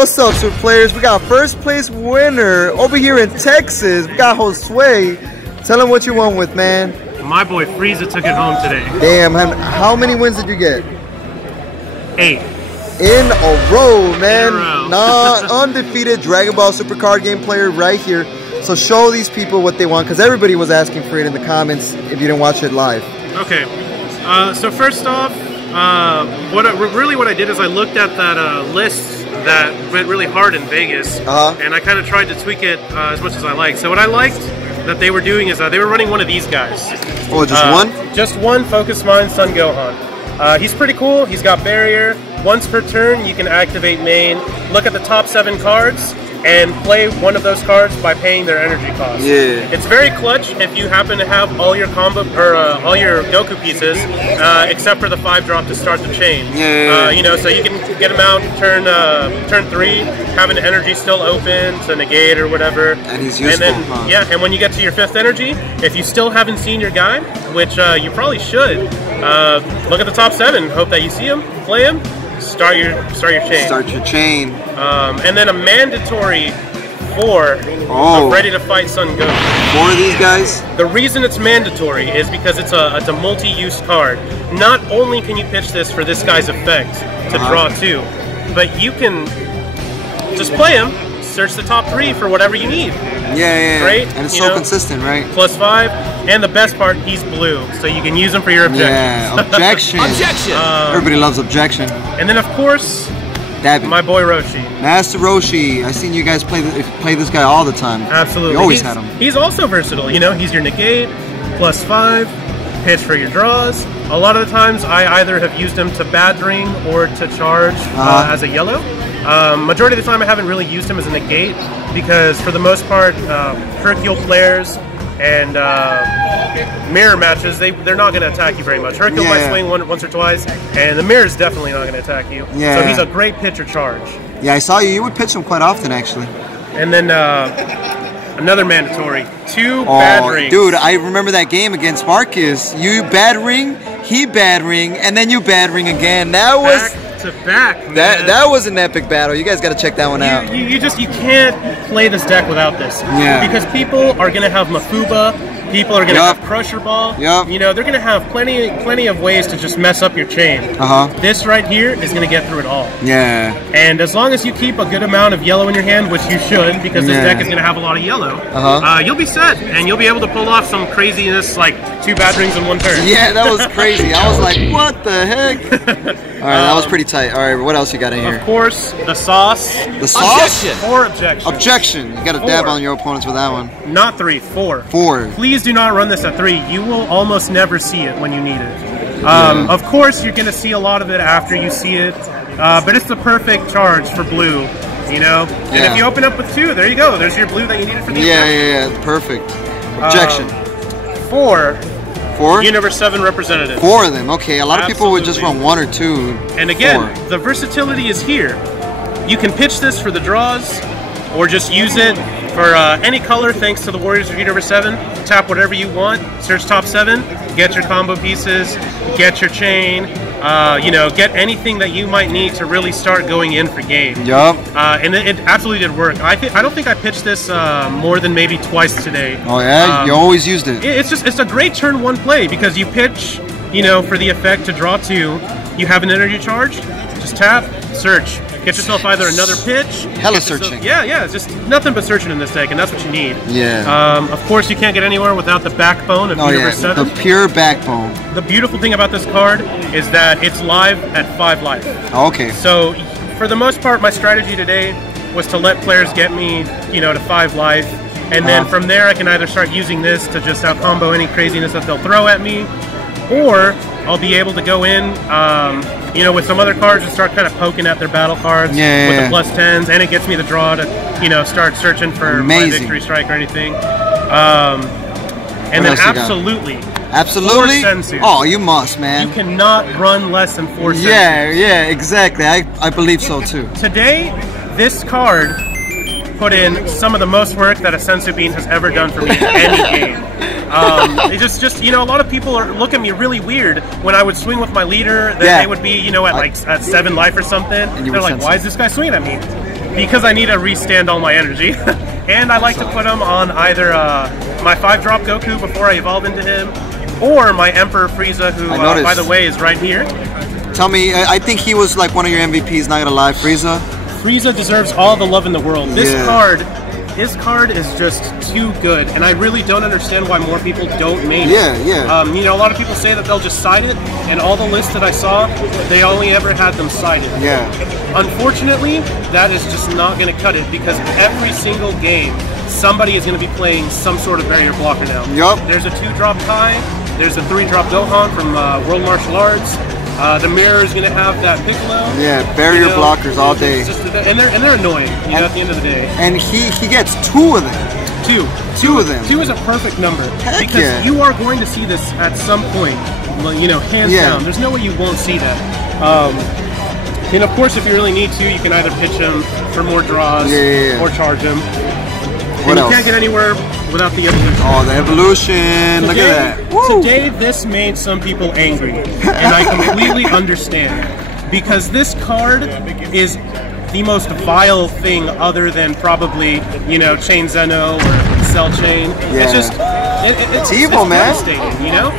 What's up, Super Players? We got first place winner over here in Texas. We got Josue. Tell him what you won with, man. My boy Frieza took it home today. Damn, how many wins did you get? 8. In a row, man. In a row. Undefeated Dragon Ball Super card game player right here. So show these people what they want, because everybody was asking for it in the comments if you didn't watch it live. Okay. So first off, what I did is I looked at that list that went really hard in Vegas, and I kind of tried to tweak it as much as I liked. So what I liked that they were doing is they were running one of these guys. Oh, just one? Just one Focus Mind Sun Gohan. He's pretty cool. He's got barrier. Once per turn, you can activate main, look at the top 7 cards, and play one of those cards by paying their energy cost. Yeah. It's very clutch if you happen to have all your combo or all your Goku pieces, except for the 5-drop to start the chain. Yeah. You know, so you can get them out turn 3, having the energy still open to negate or whatever. And he's useful. And then, yeah, and when you get to your 5th energy, if you still haven't seen your guy, which you probably should, look at the top 7. Hope that you see him, play him. Start your chain. Start your chain. And then a mandatory 4 of Ready to Fight Son Goku. 4 of these guys? The reason it's mandatory is because it's a multi-use card. Not only can you pitch this for this guy's effect to draw 2, but you can just play him, search the top 3 for whatever you need. Yeah. Right? And it's so consistent, right? +5, and the best part, he's blue, so you can use him for your objections. Yeah, objection. Objection! Everybody loves objection. And then, of course, Dabby. my boy Roshi. Master Roshi. I seen you guys play this guy all the time. Absolutely. You always had him. He's also versatile. You know, he's your negate, +5, pitch for your draws. A lot of the times, I either have used him to bad ring or to charge as a yellow. Majority of the time I haven't really used him as a negate because for the most part Hercule players and mirror matches, they're not going to attack you very much. Hercule might swing once or twice, and the mirror is definitely not going to attack you. So he's a great pitch or charge. Yeah, I saw you would pitch him quite often actually. And then another mandatory, 2 bad rings. Dude, I remember that game against Marcus. You bad ring, he bad ring, and then you bad ring again. That was to back, man. That was an epic battle. You guys got to check that one out. You can't play this deck without this. Yeah. Because people are going to have Mafuba, people are going to have Crusher Ball. You know, they're going to have plenty of ways to just mess up your chain. This right here is going to get through it all. Yeah. And as long as you keep a good amount of yellow in your hand, which you should, because this deck is going to have a lot of yellow, you'll be set, and you'll be able to pull off some craziness like 2 bad rings in 1 turn. Yeah, that was crazy. I was like, what the heck? All right, that was pretty tight. All right, what else you got in here? Of course, the sauce. The sauce? Objection. 4 objections. Objection. You got to dab on your opponents with that one. Not 3, 4. 4. Please do not run this at 3. You will almost never see it when you need it. Of course, you're going to see a lot of it after you see it, but it's the perfect charge for blue, you know? And if you open up with 2, there you go. There's your blue that you needed for the Yeah, perfect. Objection. 4. 4? Universe 7 representative. 4 of them. Okay, a lot of people would just run 1 or 2. And again, the versatility is here. You can pitch this for the draws, or just use it for any color thanks to the Warriors of Universe 7. Tap whatever you want, search top 7, get your combo pieces, get your chain, you know, get anything that you might need to really start going in for game. And it absolutely did work. I don't think I pitched this more than maybe twice today. Oh yeah, you always used it. It's a great turn 1 play because you pitch, you know, for the effect to draw 2. You have an energy charge, just tap, search. Get yourself either another pitch. Hella searching. Yeah, it's just nothing but searching in this deck, and that's what you need. Yeah. Of course, you can't get anywhere without the backbone of Universe 7. The pure backbone. The beautiful thing about this card is that it's live at 5 life. Okay. So, for the most part, my strategy today was to let players get me, you know, to 5 life, and then from there I can either start using this to just out-combo any craziness that they'll throw at me, or I'll be able to go in, you know, with some other cards and start kind of poking at their battle cards with the +10s, and it gets me the draw to, you know, start searching for my victory strike or anything. And then absolutely. 4 Sensu. Oh, you must, man. You cannot run less than 4 Sensu. Yeah, exactly. I believe so too. Today, this card put in some of the most work that a Sensu Bean has ever done for me in any game. It's just you know, a lot of people look at me really weird when I would swing with my leader. They would be, you know, at 7 life or something. And they're like, why is this guy swinging at me? because I need to restand all my energy. And I like to put him on either my 5-drop Goku before I evolve into him, or my Emperor Frieza, who, by the way, is right here. Tell me, I think he was like one of your MVPs, not gonna lie, Frieza. Frieza deserves all the love in the world. This card is just too good, and I really don't understand why more people don't main it. You know, a lot of people say that they'll just side it, and all the lists that I saw, they only ever had them sided. Unfortunately, that is just not going to cut it, because every single game, somebody is going to be playing some sort of barrier blocker now. There's a 2-drop Kai, there's a 3-drop Gohan from World Martial Arts. The mirror is going to have that Piccolo. Barrier blockers all day. And they're annoying, you know, at the end of the day. And he gets 2 of them. Two of them. 2 is a perfect number. Heck because you are going to see this at some point, you know, hands down. There's no way you won't see that. And of course, if you really need to, you can either pitch him for more draws or charge him. And you can't get anywhere without the evolution. Oh, the evolution! Look at that! Woo. Today, this made some people angry, and I completely understand, because this card is the most vile thing other than probably, you know, Chain Zeno or Cell Chain. It's just it's evil, man. Devastating, you know.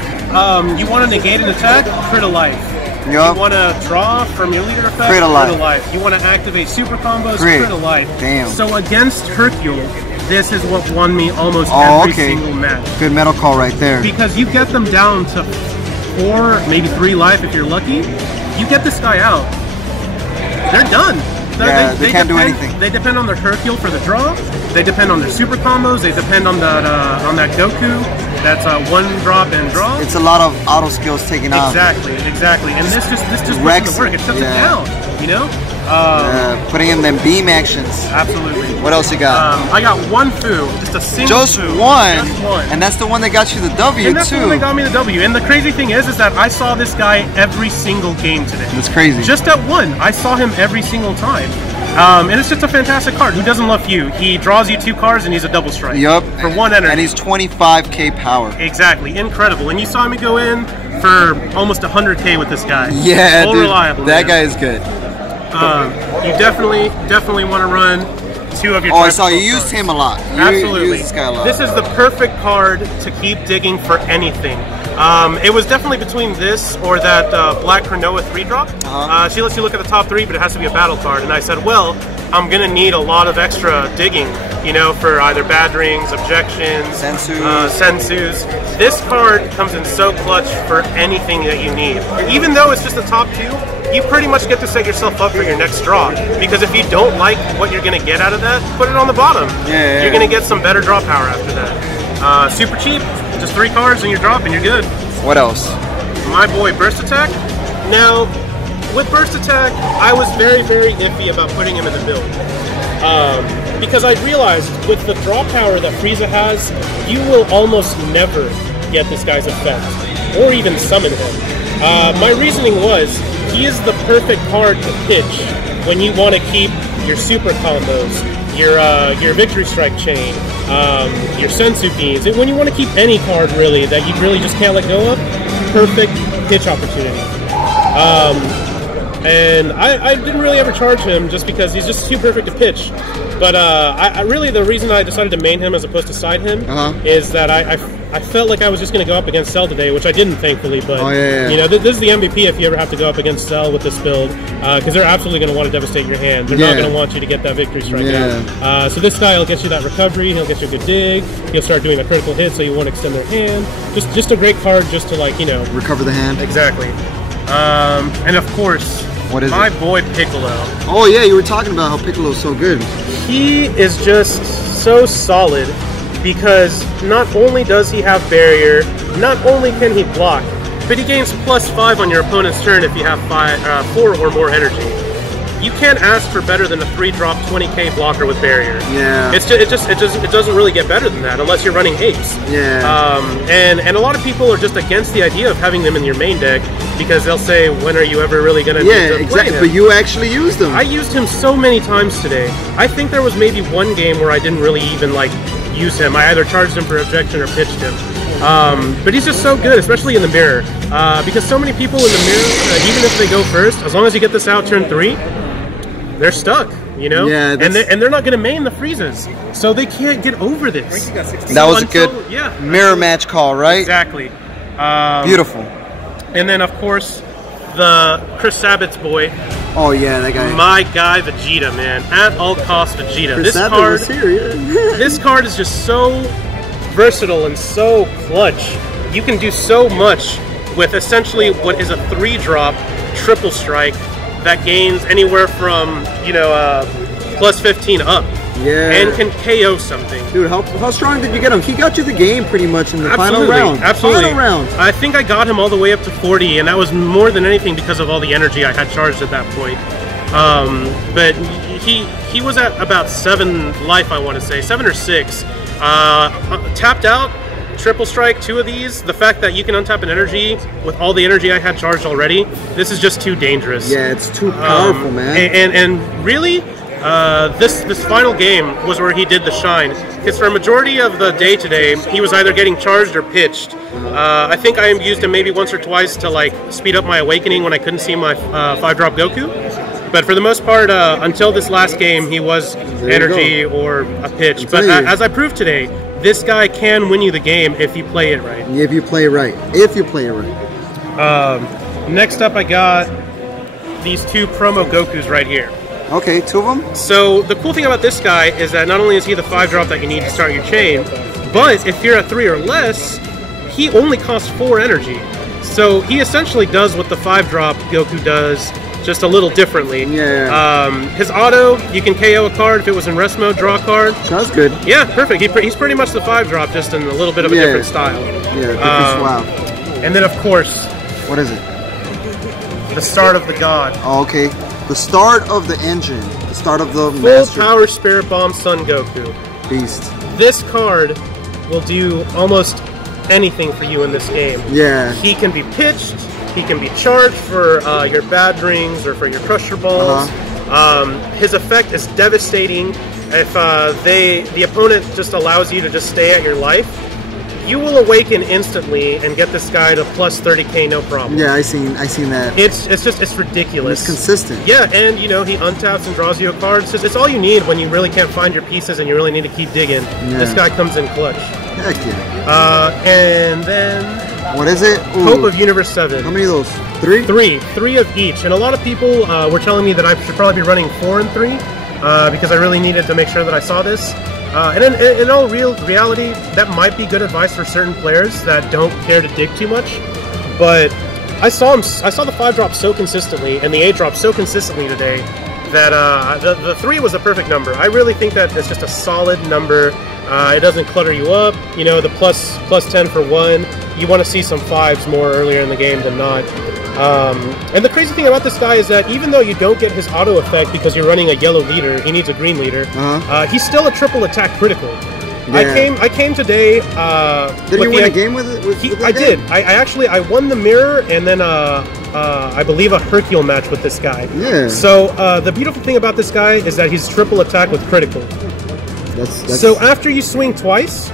You want to negate an attack? Crit a life. You want to draw from your leader effect? Crit a life. You want to activate super combos? Crit a life. Damn. So against Hercule, this is what won me almost every single match. Good metal call right there. Because you get them down to 4, maybe 3 life if you're lucky. You get this guy out, they're done. They can't do anything. They depend on their Hercule for the draw. They depend on their super combos. They depend on that Goku. That's 1-drop and draw. It's a lot of auto skills taken out. Exactly. And this just puts it to work. It shuts it down. You know. Putting in them beam actions. Absolutely. What else you got? I got 1 Fu, just a single Just Fu. one. Just one. And that's the one that got you the W and that's the one that got me the W. And the crazy thing is that I saw this guy every single game today. That's crazy. Just at 1, I saw him every single time. And it's just a fantastic card. Who doesn't love Fu? He draws you 2 cards and he's a double strike. For 1 energy. And he's 25k power. Exactly. Incredible. And you saw me go in for almost 100k with this guy. Yeah, dude, reliable. That guy is good. You definitely want to run 2 of your. Oh, I saw you used him a lot. Absolutely. You used this guy a lot. This is the perfect card to keep digging for anything. It was definitely between this or that Black Cronoa 3-drop. She lets you look at the top 3, but it has to be a battle card. And I said, well, I'm going to need a lot of extra digging, you know, for either bad rings, objections, sensus. This card comes in so clutch for anything that you need. Even though it's just the top 2, you pretty much get to set yourself up for your next draw. Because if you don't like what you're going to get out of that, put it on the bottom. You're going to get some better draw power after that. Super cheap. Just 3 cards and you're dropping, you're good. What else? My boy, Burst Attack. Now, with Burst Attack, I was very, very iffy about putting him in the build. Because I realized with the draw power that Frieza has, you will almost never get this guy's effect, or even summon him. My reasoning was, he is the perfect card to pitch when you want to keep your super combos, your Victory Strike chain, your Sensu beans. When you want to keep any card really that you really just can't let go of, perfect pitch opportunity. And I didn't really ever charge him just because he's just too perfect to pitch. But I really, the reason I decided to main him as opposed to side him is that I felt like I was just going to go up against Cell today, which I didn't, thankfully. But you know, this is the MVP if you ever have to go up against Cell with this build, because they're absolutely going to want to devastate your hand. They're not going to want you to get that Victory Strike out. So this guy will get you that recovery. He'll get you a good dig. He'll start doing a critical hit, so you won't extend their hand. Just a great card, just to, like, you know, recover the hand. Exactly. And of course, what is my boy Piccolo. Oh yeah, you were talking about how Piccolo is so good. He is just so solid because not only does he have barrier, not only can he block, but he gains +5 on your opponent's turn if you have 4 or more energy. You can't ask for better than a 3-drop 20k blocker with barrier. Yeah. It doesn't really get better than that unless you're running apes. Yeah. And a lot of people are just against the idea of having them in your main deck because they'll say, when are you ever really gonna exactly. But you actually used them. I used him so many times today. I think there was maybe 1 game where I didn't really even like use him. I either charged him for objection or pitched him. But he's just so good, especially in the mirror. Because so many people in the mirror, even if they go first, as long as you get this out turn 3, they're stuck. you know? Yeah, and they're not going to main the Friezas, so they can't get over this. That was a good mirror match call, right? Exactly. Beautiful. And then, of course, the Chris Sabat's boy. Oh, yeah, that guy. My guy, Vegeta, man. At all costs, Vegeta. Chris Sabat was here, yeah. This card is just so versatile and so clutch. You can do so much with essentially what is a 3-drop triple strike that gains anywhere from, you know, plus 15 up. Yeah. And can KO something. Dude, how strong did you get him? He got you the game pretty much in the final round. Absolutely. Final round. I think I got him all the way up to 40, and that was more than anything because of all the energy I had charged at that point. But he was at about 7 life, I want to say. 7 or 6. Tapped out. Triple strike, 2 of these. The fact that you can untap an energy with all the energy I had charged already, this is just too dangerous. Yeah, it's too powerful, man. And really, this final game was where he did the shine. Because for a majority of the day today, he was either getting charged or pitched. I think I used him maybe once or twice to like speed up my awakening when I couldn't see my 5-drop Goku. But for the most part, until this last game, he was energy or a pitch. But as I proved today, this guy can win you the game if you play it right. If you play it right. If you play it right. Next up, I got these 2 promo Gokus right here. Okay, 2 of them? So the cool thing about this guy is that not only is he the 5-drop that you need to start your chain, but if you're at 3 or less, he only costs 4 energy. So he essentially does what the 5-drop Goku does, just a little differently. Yeah. His auto, you can KO a card if it was in rest mode, draw a card. That's good. Yeah, perfect. He's pretty much the 5-drop, just in a little bit of a different style. Yeah, wow. And then, of course... What is it? The start of the god. Oh, okay. The start of the engine. The start of the Full power Spirit Bomb Son Goku. Beast. This card will do almost anything for you in this game. Yeah. He can be pitched. He can be charged for your bad rings or for your crusher balls. His effect is devastating. If the opponent just allows you to just stay at your life, you will awaken instantly and get this guy to plus 30k no problem. Yeah, I seen that. It's ridiculous. It's consistent. Yeah, and you know he untaps and draws you a card. It's all you need when you really can't find your pieces and you really need to keep digging. Yeah. This guy comes in clutch. Heck yeah. And then. What is it? Ooh. Hope of Universe 7. How many of those? 3? 3 of each. And a lot of people were telling me that I should probably be running 4 and 3 because I really needed to make sure that I saw this. And in all reality, that might be good advice for certain players that don't care to dig too much. But I saw the 5-drop so consistently and the 8-drop so consistently today that the 3 was a perfect number. I really think that it's just a solid number. It doesn't clutter you up. You know, the plus 10 for 1. You want to see some 5s more earlier in the game than not. And the crazy thing about this guy is that even though you don't get his auto effect because you're running a yellow leader, he needs a green leader, he's still a triple attack critical. Yeah. I came today. Did you win a game with it? I did. I won the mirror and then I believe a Hercule match with this guy. Yeah. So the beautiful thing about this guy is that he's triple attack with critical. So after you swing twice,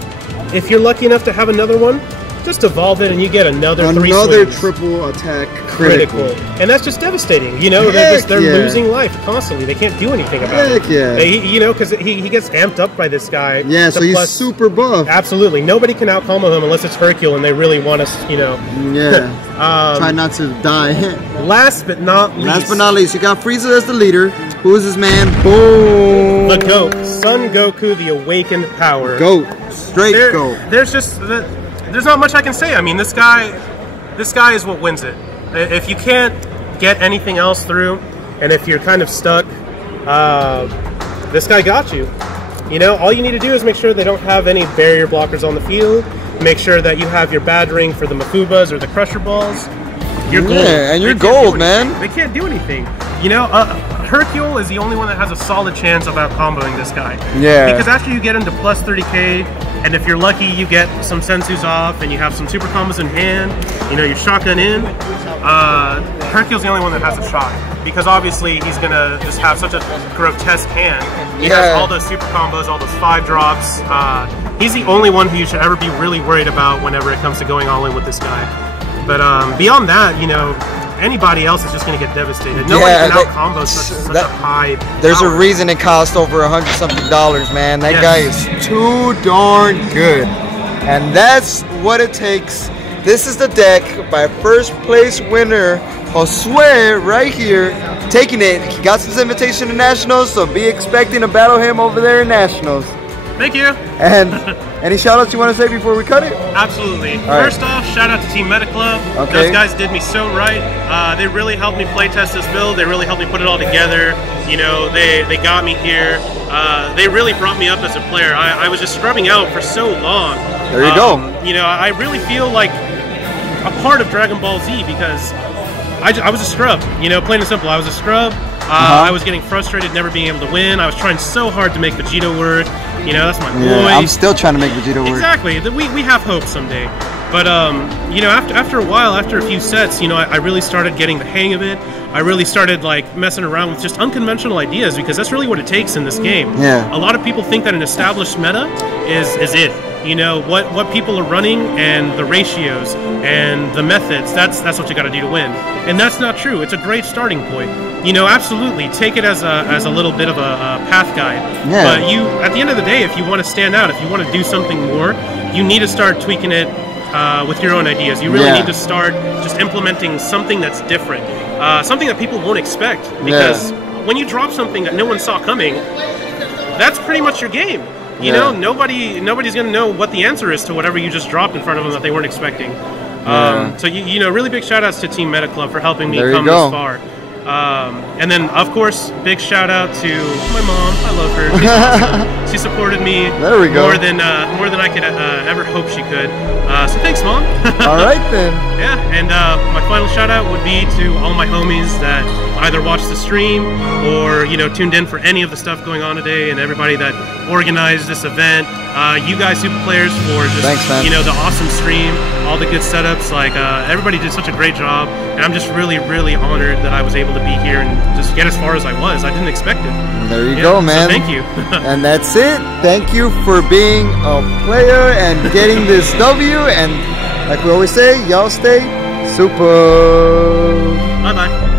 if you're lucky enough to have another one, just evolve it and you get another 3 swings. Triple attack critical. And that's just devastating. You know, they're losing life constantly. They can't do anything about it. Yeah. You know, because he gets amped up by this guy. Yeah, so he's super buff. Absolutely. Nobody can out-combo him unless it's Hercule and they really want us, you know. Yeah. Try not to die. Last but not least. You got Frieza as the leader. Who's his man? Boom. The GOAT. Son Goku, the awakened power. GOAT. Straight GOAT. There's not much I can say. I mean, this guy is what wins it. If you can't get anything else through, and if you're kind of stuck, this guy got you. You know, all you need to do is make sure they don't have any barrier blockers on the field. Make sure that you have your bad ring for the Mafubas or the Crusher Balls. You're gold. Yeah, and you're gold, man. They can't do anything. You know, Hercule is the only one that has a solid chance of out-comboing this guy. Yeah. Because after you get into plus 30k, and if you're lucky, you get some sensus off, and you have some super combos in hand, you know, your shotgun in, Hercule's the only one that has a shot. Because obviously, he's going to just have such a grotesque hand. He has all those super combos, all those 5-drops. He's the only one who you should ever be really worried about whenever it comes to going all in with this guy. But beyond that, you know, anybody else is just going to get devastated. Nobody can out-combo such a high There's power. a reason it costs over $100-something, man. That guy is too darn good. And that's what it takes. This is the deck by first place winner, Josue, right here, taking it. He got his invitation to Nationals, so be expecting to battle him over there in Nationals. Thank you. And any shout outs you want to say before we cut it? Absolutely. First off, shout out to Team Meta Club. Those guys did me so right. They really helped me play test this build. They really helped me put it all together. You know, they got me here. They really brought me up as a player. I was just scrubbing out for so long. There you go. You know, I really feel like a part of Dragon Ball Z because I was a scrub. You know, plain and simple, I was a scrub. I was getting frustrated never being able to win. I was trying so hard to make Vegeta work. You know, that's my boy. I'm still trying to make Vegeta work. Exactly. We have hope someday. But, you know, after a while, after a few sets, you know, I really started getting the hang of it. I really started, like, messing around with just unconventional ideas because that's really what it takes in this game. Yeah. A lot of people think that an established meta is it. You know, what people are running and the ratios and the methods, that's what you got to do to win. And that's not true. It's a great starting point. You know, absolutely, take it as a little bit of a path guide. Yeah. But you, at the end of the day, if you want to stand out, if you want to do something more, you need to start tweaking it with your own ideas. You really need to start just implementing something that's different. Something that people won't expect. Because when you drop something that no one saw coming, that's pretty much your game. You know, nobody's going to know what the answer is to whatever you just dropped in front of them that they weren't expecting. So, you know, really big shout-outs to Team Meta Club for helping me come this far. And then, of course, big shout-out to my mom. I love her. She's awesome. She supported me more than I could ever hope she could. So thanks, Mom. All right, then. Yeah, and my final shout-out would be to all my homies that either watched the stream or, you know, tuned in for any of the stuff going on today, and everybody that organized this event. You guys, Super Players, for just, you know, the awesome stream, all the good setups. Like, everybody did such a great job, and I'm just really, really honored that I was able to be here and just get as far as I was. I didn't expect it. There you go, man. So thank you. And that's it. Thank you for being a player and getting this W. And like we always say, y'all stay super. Bye-bye.